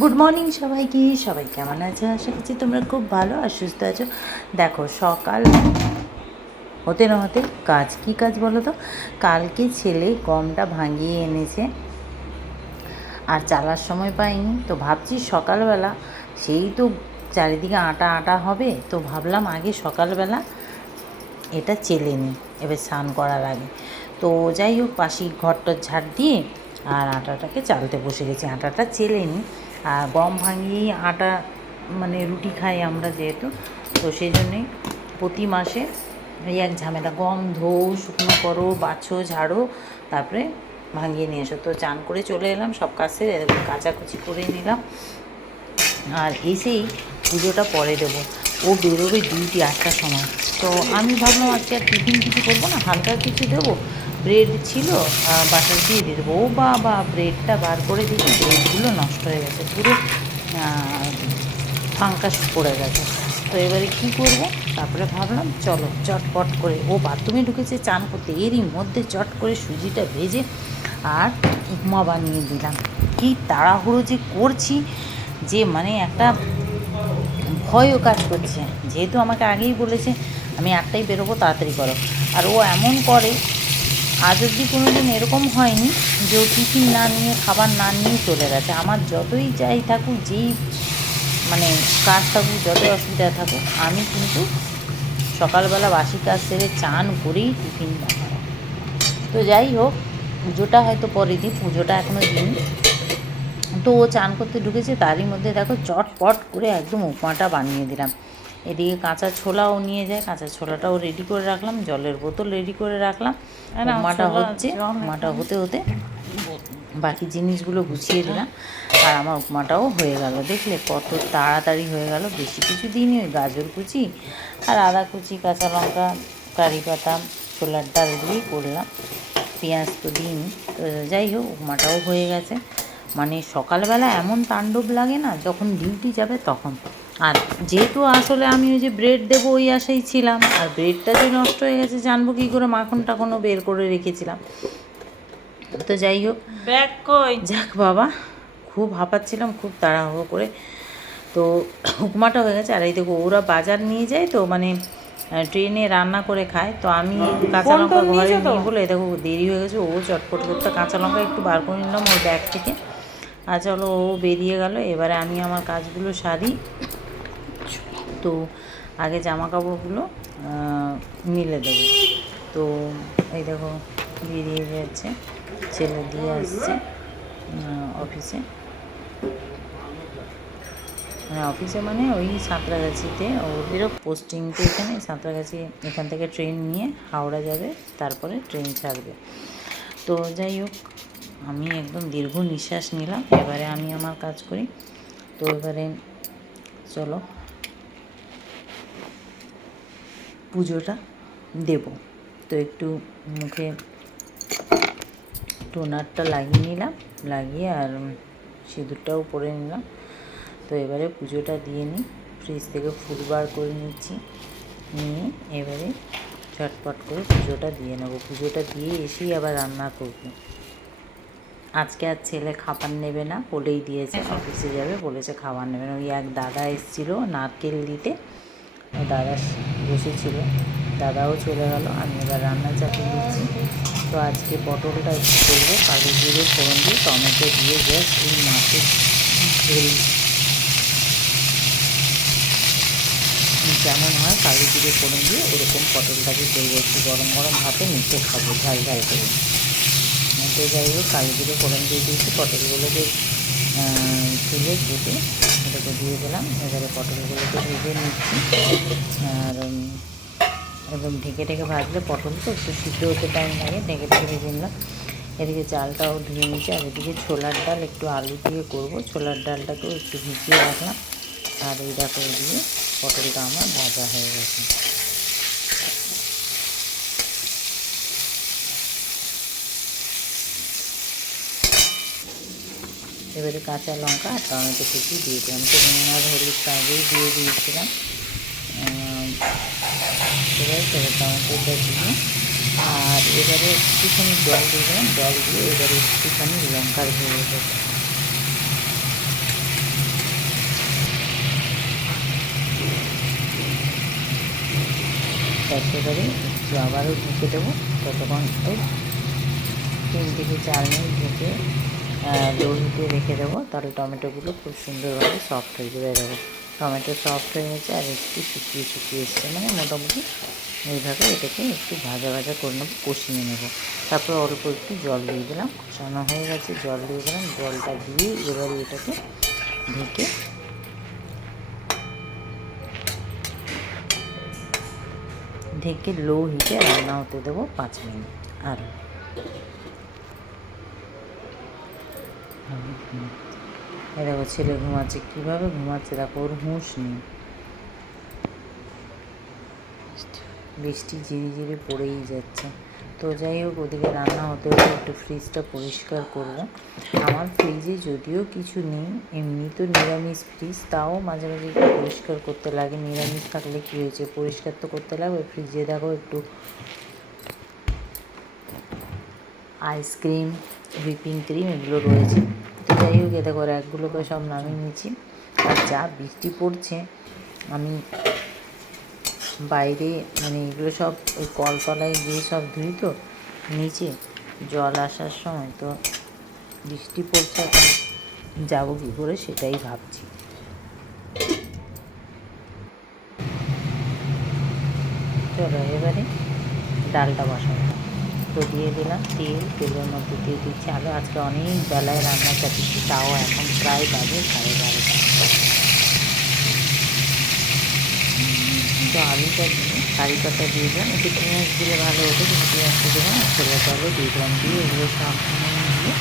Good morning সবাইকে, সবাই কেমন আছে? আশা করছি তোমরা খুব ভালো আর সুস্থ আছো। দেখো, সকাল হতে না হতে কাজ, কি কাজ বলো তো? কালকে ছেলে গমটা ভাঙিয়ে এনেছে আর চালার সময় পাইনি। তো ভাবছি সকালবেলা, সেই তো চারিদিকে আটা আটা হবে, তো ভাবলাম আগে সকালবেলা এটা চেলে নিই এবার স্নান করার আগে। তো যাই হোক পাশি ঘরটার ঝাড় দিয়ে আর আটাটাকে চালতে বসে গেছি। আটাটা চেলে নিই আর গম ভাঙিয়েই আটা মানে রুটি খাই আমরা যেহেতু, তো সেই জন্যই প্রতি মাসে এই এক ঝামেলা। গম ধো, শুকনো করো, বাছো, ঝাড়ো, তারপরে ভাঙিয়ে নিয়ে এসো। তো চান করে চলে এলাম, সব কাছে কাচাকুচি করে নিলাম। আর এসেই পুজোটা পরে দেবো। ও বেরোবে ডিউটি আটটার সময়। তো আমি ভাবলাম আজকে আর টিফিন কিছু করব না, হালকা কিছু দেবো। ব্রেড ছিল বাটার দিয়ে দিয়ে দেবো। ও বাবা ব্রেডটা বার করে দিচ্ছি ব্রেডগুলো নষ্ট হয়ে গেছে, পুরো ফাঙ্কাস পড়ে গেছে। তো এবারে কী করব? তারপরে ভাবলাম, চলো চটপট করে, ও বাথরুমে ঢুকেছে, চান করতে, এরই মধ্যে চট করে সুজিটা ভেজে আর উপমা বানিয়ে দিলাম। কি তাড়াহুড়ো যে করছি, যে মানে একটা ভয়ও কাজ করছে। যেহেতু আমাকে আগেই বলেছে, আমি একটাই বেরোবো, তাড়াতাড়ি করো। আর ও এমন করে আজ অবধি কোনো দিন এরকম হয়নি যে ও টিফিন না নিয়ে, খাবার না নিয়ে চলে গেছে। আমার যতই যাই থাকুক, যেই মানে কাজ থাকুক, যতই অসুবিধা থাকুক, আমি কিন্তু সকালবেলা বাসি কাজ সেরে চান করেই টিফিন বানাবো। তো যাই হোক, পুজোটা হয়তো পরে দিই, পুজোটা এখনও দিন তো ও চান করতে ঢুকেছে, তারই মধ্যে দেখো চটপট করে একদম উপমাটা বানিয়ে দিলাম। এদিকে কাঁচা ছোলাও নিয়ে যায় কাঁচা ছোলাটাও রেডি করে রাখলাম জলের বোতল রেডি করে রাখলাম। মাটা হচ্ছে মাটা হতে হতে বাকি জিনিসগুলো গুছিয়ে দিলাম। আর আমার উপমাটাও হয়ে গেল দেখলে কত তাড়াতাড়ি হয়ে গেল। বেশি কিছু দিইনি ওই গাজর কুচি আর আদা কুচি কাঁচা লঙ্কা কারি পাতা ছোলার ডাল দিয়েই করলাম। পেঁয়াজ তো দিইনি তো যাই হোক উপমাটাও হয়ে গেছে। মানে সকালবেলা এমন তাণ্ডব লাগে না যখন ডিউটি যাবে তখন। আর যেহেতু আসলে আমি ওই যে ব্রেড দেবো ওই আশাই ছিলাম। আর ব্রেডটা যে নষ্ট হয়ে গেছে জানব কী করে? মাখন টাখনও বের করে রেখেছিলাম। তো যাই হোক। ব্যাগ কই? যাক বাবা খুব হাঁপাচ্ছিলাম খুব তাড়াহুড়ো করে। তো উপমাটা হয়ে গেছে। আর এই দেখো ওরা বাজার নিয়ে যায় তো মানে ট্রেনে রান্না করে খায়। তো আমি কাঁচা লঙ্কা ঘরে নিয়ে বলে দেখো দেরি হয়ে গেছে ও চটপট করতে কাঁচা লঙ্কা একটু বার করে নিলাম ওর ব্যাগ থেকে। আর চলো ও বেরিয়ে গেল। এবারে আমি আমার কাজগুলো সারি। তো আগে জামা কাপড়গুলো মিলে দেবো। তো এই দেখো, বেরিয়ে যাচ্ছে ছেলে দিয়ে আসছে অফিসে। মানে অফিসে মানে ওই সাঁতরাগাছিতে ওদেরও পোস্টিং তো এখানে সাঁতরাগাছি, এখান থেকে ট্রেন নিয়ে হাওড়া যাবে, তারপরে ট্রেন ছাড়বে। তো যাই হোক, আমি একদম দীর্ঘ নিঃশ্বাস নিলাম, এবারে আমি আমার কাজ করি। তো এবারে চলো পুজোটা দেব। তো একটু মুখে টোনারটা লাগিয়ে নিলাম, লাগিয়ে আর সিঁদুরটাও পরে নিলাম। তো এবারে পুজোটা দিয়ে নিই, ফ্রিজ থেকে ফুল বার করে নিচ্ছি, নিয়ে এবারে চটপট করে পুজোটা দিয়ে নেব। পুজোটা দিয়ে এসেই আবার রান্না করব। আজকে আর ছেলে খাবার নেবে না, বলেই দিয়েছে, অফিসে যাবে, বলেছে খাবার নেবে না। ওই এক দাদা এসেছিল নারকেল দিতে দাদা বসেছিল। দাদাও চলে গেল, আমি এবার রান্না চাপিয়ে দিচ্ছি তো আজকে পটলটা একটু করব। কালো জিরে ফোড়ন দিয়ে টমেটো দিয়ে জাস্ট এই মাছের ঝোল। যেমন হয়, কালো জিরে, ফোড়ন দিয়ে ওরকম পটলটাকে করব। একটু গরম গরম ভাতে নিচে খাব, ঝাল ঝাল করে। তো যাই হোক, কালো জিরে, ফোড়ন দিয়ে দিয়েছি। পটলগুলোকে তুলে কেটে এটাকে দিয়ে দিলাম। এবারে পটলগুলোকে ভেজে নিচ্ছি। আর একদম ঢেকে ঢেকে ভাজলে পটল তো একটু সিদ্ধ হতে টাইম লাগে, ঢেকে ঢেকে ভেজে নিলাম। এদিকে চালটাও ধুয়ে নিচ্ছি আর এদিকে ছোলার ডাল একটু আলু দিয়ে করব। ছোলার ডালটাকেও একটু ভিজিয়ে রাখলাম। আর এই দেখো দিয়ে পটলটা আমার ভাজা হয়ে গেছে। এবারে কাঁচা লঙ্কা আর টমেটো কুচি দিয়ে দিলাম। তো নুন আর হলুদটা আগেই দিয়ে দিয়েছিলাম। এবারে তবে টমেটোটা দিয়ে আর এবারে একটুখানি জল দিলাম। জল দিয়ে এবারে একটুখানি লঙ্কার গুঁড়ো দেবো। তারপরে একটু আবারও ঢেকে দেবো। ততক্ষণ তিন থেকে চার মিনিট ঢেকে লো হিটে রেখে দেবো। তাহলে টমেটোগুলো খুব সুন্দরভাবে সফট হয়ে যাবে। দেবো টমেটো সফট হয়ে গেছে আর একটু শুকিয়ে শুকিয়ে এসছে। মানে মোটামুটি এইভাবে এটাকে একটু ভাজা ভাজা করে নেব, কষিয়ে নেব। তারপর অল্প একটু জল দিয়ে দিলাম। কষানো হয়ে গেছে, জল দিয়ে দিলাম। জলটা দিয়ে এবারে এটাকে ঢেকে ঢেকে লো হিটে রান্না হতে দেবো পাঁচ মিনিট। আর এ দেখো, ছেলে ঘুমাচ্ছে। কীভাবে ঘুমাচ্ছে? দেখো, ওর হুঁশ নেই। বৃষ্টি ঝিরি ঝিরি পড়েই যাচ্ছে। তো যাই হোক, ওদিকে রান্না হতে হতে একটু ফ্রিজটা পরিষ্কার করব। আমার ফ্রিজে যদিও কিছু নেই, এমনি তো নিরামিষ ফ্রিজ তাও মাঝে মাঝে একটু পরিষ্কার করতে লাগে। নিরামিষ থাকলে কী হয়েছে? পরিষ্কার তো করতে লাগবে। ফ্রিজে দেখো একটু আইসক্রিম হুইপিং ক্রিম এগুলো রয়েছে। তো যাই হোক করে একগুলোকে সব নামিয়ে নিচ্ছি। আর যা বৃষ্টি পড়ছে, আমি বাইরে মানে এগুলো সব ওই কলতলায় গিয়ে সব ধুই তো, নিচে জল আসার সময়, তো বৃষ্টি পড়ছে এখন যাব কী করে সেটাই ভাবছি। চলো এবারে ডালটা বসাবো। দিয়ে দিলাম তেল, তেলের মধ্যে দিয়ে দিচ্ছি। আলু আজকে অনেক বেলায় রান্না চাপিয়েছি, তাও এখন প্রায় বাজে সাড়ে বারোটা। তো আলুটা দিয়ে কারি পাতা দিয়ে দিলাম। একটু পেঁয়াজ দিলে ভালো হতো পেঁয়াজটা দিলাম ছোলা চালও দিয়ে দিলাম। দিয়ে এগুলো সব দিয়ে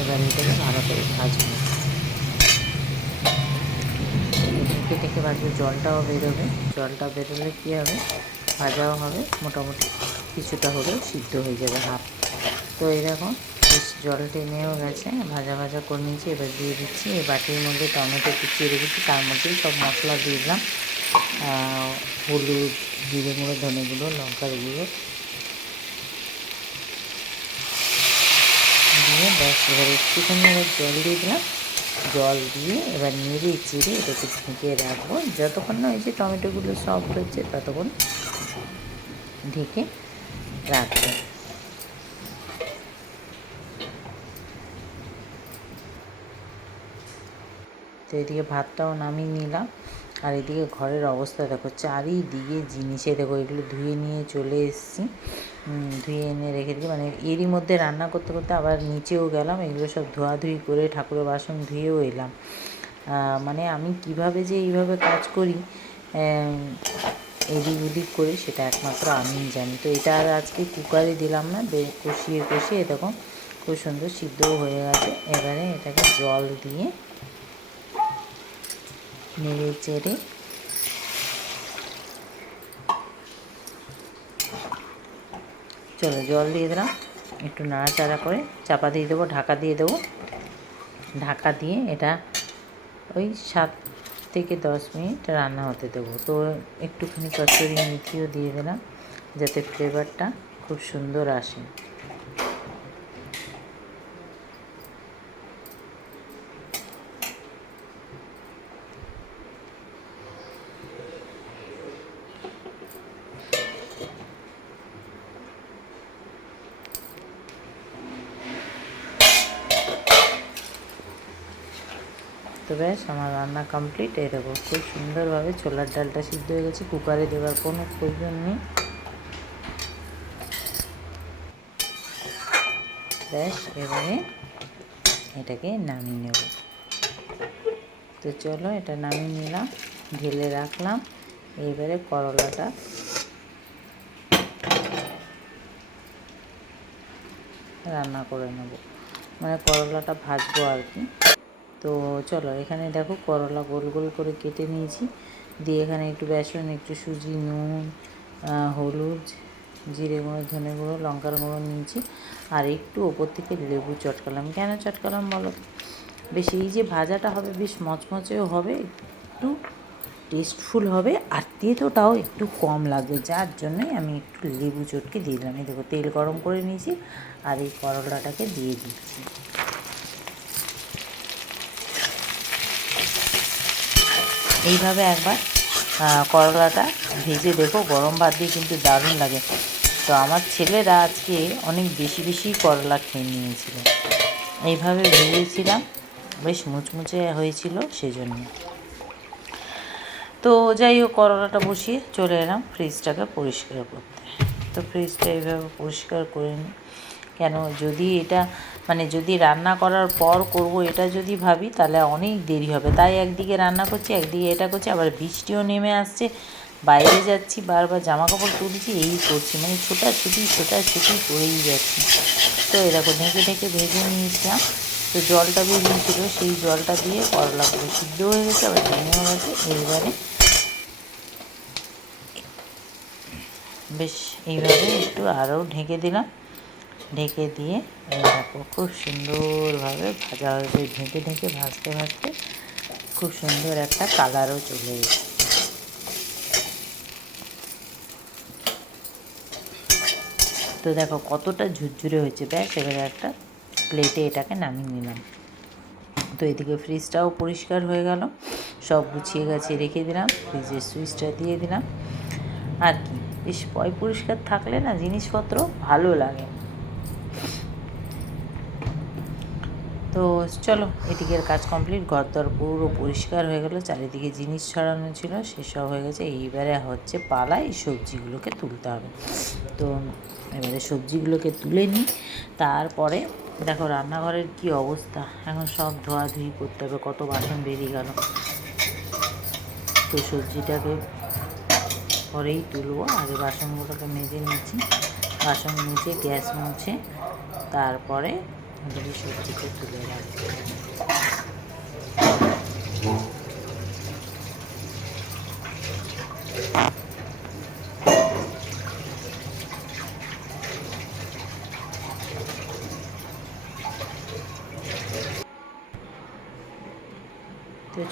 এবার এটাকে ভালো করে ভাজবো। ঢেকে ভাজবো, জলটাও বেরোবে। জলটা বেরোলে কী হবে? ভাজাও হবে, মোটামুটি। কিছুটা হলেও সিদ্ধ হয়ে যাবে হাফ। তো দেখো, বেশ জল টেনেও গেছে, ভাজা ভাজা করে নিয়েছি, এবার দিয়ে দিচ্ছি। এই বাটির মধ্যে টমেটো কুচিয়ে রেখেছি তার মধ্যেই সব মশলা দিয়ে দিলাম। হলুদ, জিরে গুঁড়ো, ধনে গুঁড়ো, লঙ্কার গুঁড়ো। দিয়ে ব্যাস, এবার একটুখানি এবার জল দিয়ে দিলাম। জল দিয়ে এবার নেড়ে চেড়ে এটাকে ঢেকে রাখব। যতক্ষণ না ওই যে টমেটোগুলো সফট হচ্ছে, ততক্ষণ ঢেকে রাখব। তো এদিকে ভাতটাও নামিয়ে নিলাম। আর এদিকে ঘরের অবস্থা দেখো, চারিদিকে জিনিসে দেখো, এগুলো ধুয়ে নিয়ে চলে এসেছি। ধুয়ে এনে রেখে দিই মানে এরই মধ্যে রান্না করতে করতে আবার নিচেও গেলাম, এগুলো সব ধোয়াধুয়ি করে ঠাকুরের বাসন ধুয়েও এলাম। মানে আমি কীভাবে যে এইভাবে কাজ করি এদিক ওদিক করে, সেটা একমাত্র আমিই জানি। তো এটা আর আজকে কুকারে দিলাম না কষিয়ে কষিয়ে এরকম খুব সুন্দর সিদ্ধও হয়ে গেছে। এবারে এটাকে জল দিয়ে নেড়ে চেড়ে চলো জল দিয়ে দিলাম। একটু নাড়াচাড়া করে চাপা দিয়ে দেবো, ঢাকা দিয়ে দেবো। ঢাকা দিয়ে এটা ওই সাত থেকে দশ মিনিট রান্না হতে দেবো। তো একটুখানি কচুরি মেথিও দিয়ে দিলাম, যাতে ফ্লেভারটা খুব সুন্দর আসে। তো ব্যাস আমার রান্না কমপ্লিট এই দেখো, খুব সুন্দরভাবে ছোলার ডালটা সিদ্ধ হয়ে গেছে, কুকারে দেওয়ার কোনো প্রয়োজন নেই। ব্যাস এবারে এটাকে নামিয়ে নেব। তো চলো, এটা নামিয়ে নিলাম, ঢেলে রাখলাম এইবারে করলাটা। রান্না করে নেব। মানে করলাটা ভাজবো আর কি। তো চলো, এখানে দেখো করলা গোল গোল করে কেটে নিয়েছি। দিয়ে এখানে একটু বেসন, একটু সুজি, নুন হলুদ, জিরে গুঁড়ো, ধনে গুঁড়ো, লঙ্কার গুঁড়ো নিয়েছি। আর একটু ওপর থেকে লেবু চটকালাম। কেন চটকালাম বলো বেশ, এই যে ভাজাটা হবে বেশ মচমচেও হবে, একটু টেস্টফুল হবে, আর তেতোটাও একটু কম লাগবে। যার জন্যই আমি একটু লেবু চটকে দিয়ে দিলাম। এই দেখো, তেল গরম করে নিয়েছি, আর এই করলাটাকে দিয়ে দিচ্ছি। এইভাবে একবার করলাটা ভেজে দেখো, গরম ভাত দিয়ে কিন্তু দারুণ লাগে। তো আমার ছেলেরা আজকে অনেক বেশি বেশি করলা খেয়ে নিয়েছিল। এইভাবে ভেজেছিলাম, বেশ মুচমুচে হয়েছিল সেজন্য। তো যাই হোক, করলাটা বসিয়ে চলে এলাম ফ্রিজটাকে পরিষ্কার করতে। তো ফ্রিজটা এইভাবে পরিষ্কার করে নিই কেন? যদি এটা মানে যদি রান্না করার পর করব এটা যদি ভাবি, তাহলে অনেক দেরি হবে। তাই একদিকে রান্না করছি, একদিকে এটা করছি, আবার বৃষ্টিও নেমে আসছে। বাইরে যাচ্ছি, বারবার জামা কাপড় তুলছি, এই করছি। মানে ছোটাছুটি ছোটাছুটি করেই যাচ্ছি। তো এরকম ঢেকে ঢেকে ভেজে নিয়েছিলাম। তো জলটা বেরিয়েছিল সেই জলটা দিয়ে করলাগুলো সিদ্ধ হয়ে গেছে, আবার ভেঙেও গেছে। এইবারে বেশ, এইভাবে একটু আরও ঢেকে দিলাম। ঢেকে দিয়ে দেখো, খুব সুন্দরভাবে ভাজা হয়েছে। ঢেকে ঢেকে ভাজতে ভাজতে খুব সুন্দর একটা কালারও চলে এসেছে। তো দেখো, কতটা ঝুরঝুরে হয়েছে। ব্যাস, এবারে একটা প্লেটে এটাকে নামিয়ে নিলাম। তো এদিকে ফ্রিজটাও পরিষ্কার হয়ে গেল। সব গুছিয়ে গাছিয়ে রেখে দিলাম। ফ্রিজের সুইচটা দিয়ে দিলাম। আর কি, বেশ পয় পরিষ্কার থাকলে না জিনিসপত্র ভালো লাগে। তো চলো, এদিকের কাজ কমপ্লিট ঘর দর পুরো পরিষ্কার হয়ে গেলো, চারিদিকে জিনিস ছড়ানো ছিল সেসব হয়ে গেছে। এইবারে হচ্ছে পালা, এই সবজিগুলোকে তুলতে হবে। তো এবারে সবজিগুলোকে তুলে নিই, তারপরে দেখো রান্নাঘরের কি অবস্থা। এখন সব ধোয়াধুয়ি করতে হবে, কত বাসন বেরিয়ে গেল। তো সবজিটাকে পরেই তুলবো, আগে বাসনগুলোকে মেজে নিচ্ছি। বাসন মুছে, গ্যাস মুছে, তারপরে তো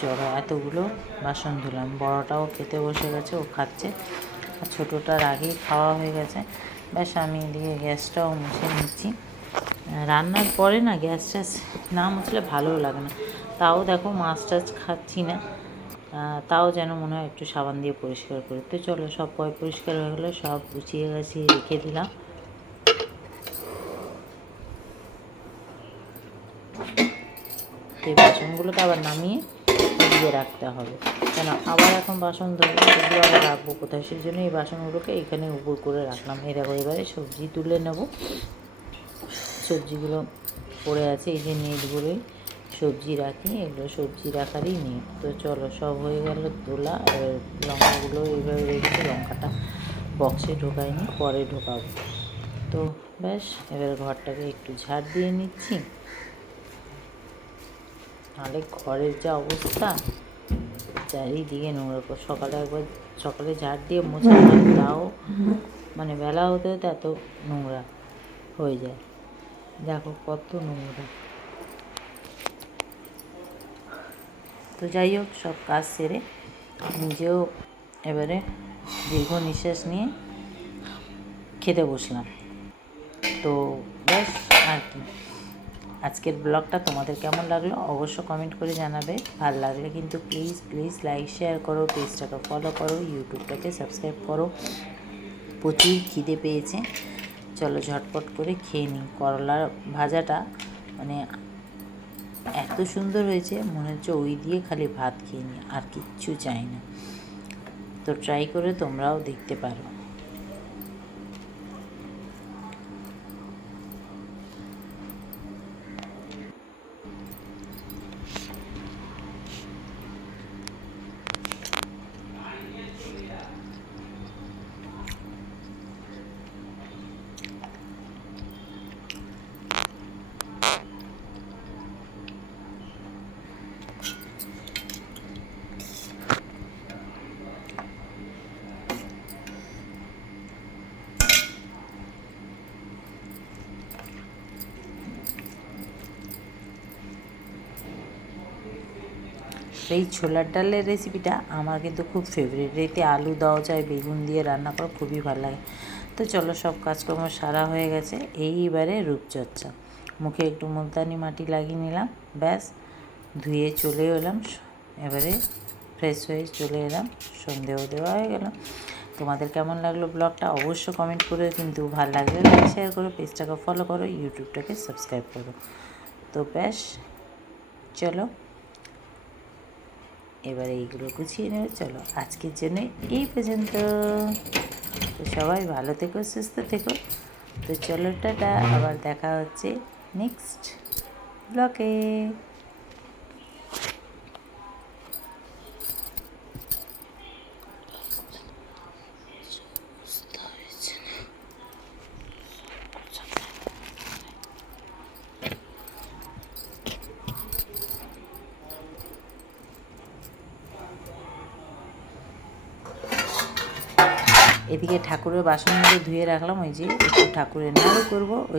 চলো এতগুলো বাসন ধুলাম। বড়টাও খেতে বসে গেছে, ও খাচ্ছে। আর ছোটোটার আগেই খাওয়া হয়ে গেছে। ব্যাস, আমি এদিকে গ্যাসটাও মুছে নিচ্ছি। রান্নার পরে না গ্যাস ট্যাস না মুছলে ভালোও লাগে না। তাও দেখো মাছ টাছ খাচ্ছি না। তাও যেন মনে হয় একটু সাবান দিয়ে পরিষ্কার করি। তো চলো সব পয় পরিষ্কার হয়ে গেলো, সব গুছিয়ে গাছিয়ে রেখে দিলাম। এই বাসনগুলোকে আবার নামিয়ে দিয়ে রাখতে হবে। কেন? আবার এখন বাসন ধরবো সেগুলো আবার রাখব কোথায়? সেই জন্য এই বাসনগুলোকে এখানে উপর করে রাখলাম। এই দেখো, এবারে সবজি তুলে নেব। সবজিগুলো পড়ে আছে, এই যে নেটগুলোই সবজি রাখি, এগুলো সবজি রাখারই নেট। তো চলো, সব হয়ে গেল তোলা এবার লঙ্কাগুলো এইভাবে রেখেছি লঙ্কাটা বক্সে ঢোকাইনি, পরে ঢোকাবো। তো ব্যাস, এবার ঘরটাকে একটু ঝাড় দিয়ে নিচ্ছি। নাহলে ঘরের যা অবস্থা, চারিদিকে নোংরা সকালে একবার সকালে ঝাড় দিয়ে মোছা, তাও মানে বেলা হতে হতে এত নোংরা হয়ে যায়। দেখো কত নোংরা। তো যাই হোক, সব কাজ সেরে নিজেও এবারে দীর্ঘ নিঃশ্বাস নিয়ে খেতে বসলাম। তো ব্যাস, আর কি। আজকের ব্লগটা তোমাদের কেমন লাগল অবশ্য কমেন্ট করে জানাবে। ভালো লাগলে কিন্তু প্লিজ প্লিজ লাইক শেয়ার করো পেজটাকে ফলো করো ইউটিউবটাকে সাবস্ক্রাইব করো। প্রচুর খিদে পেয়েছে। চলো ঝটপট করে খেয়ে নিই। করলার ভাজাটা মানে এত সুন্দর হয়েছে, মনে হচ্ছে ওই দিয়ে খালি ভাত খেয়ে নিই, আর কিচ্ছু চাই না। তো ট্রাই করে তোমরাও দেখতে পারো। এই ছোলার ডালের রেসিপিটা আমার কিন্তু খুব ফেভারিট এতে আলু দেওয়া যায়, বেগুন দিয়ে রান্না করা খুবই ভালো লাগে। তো চলো সব কাজকর্ম সারা হয়ে গেছে। এইবারে রূপচর্চা। মুখে একটু মুলতানি মাটি লাগিয়ে নিলাম। ব্যাস, ধুয়ে চলে এলাম। এবারে ফ্রেশ হয়ে চলে এলাম। সন্ধেও দেওয়া হয়ে গেল। তোমাদের কেমন লাগল ব্লগটা অবশ্য কমেন্ট করে, কিন্তু ভালো লাগলে লাইক শেয়ার করো পেজটাকে ফলো করো ইউটিউবটাকে সাবস্ক্রাইব করো। তো ব্যাস, চলো। এবারে এইগুলো গুছিয়ে নেবে। চলো, আজকের জন্য এই পর্যন্ত। তো সবাই ভালো থেকো, সুস্থ থেকো। তো চলো, টাটা। আবার দেখা হচ্ছে নেক্সট ব্লকে ঠাকুরের বাসনগুলো ধুয়ে রাখলাম ওই যে ঠাকুরের নাড়ু করব ওই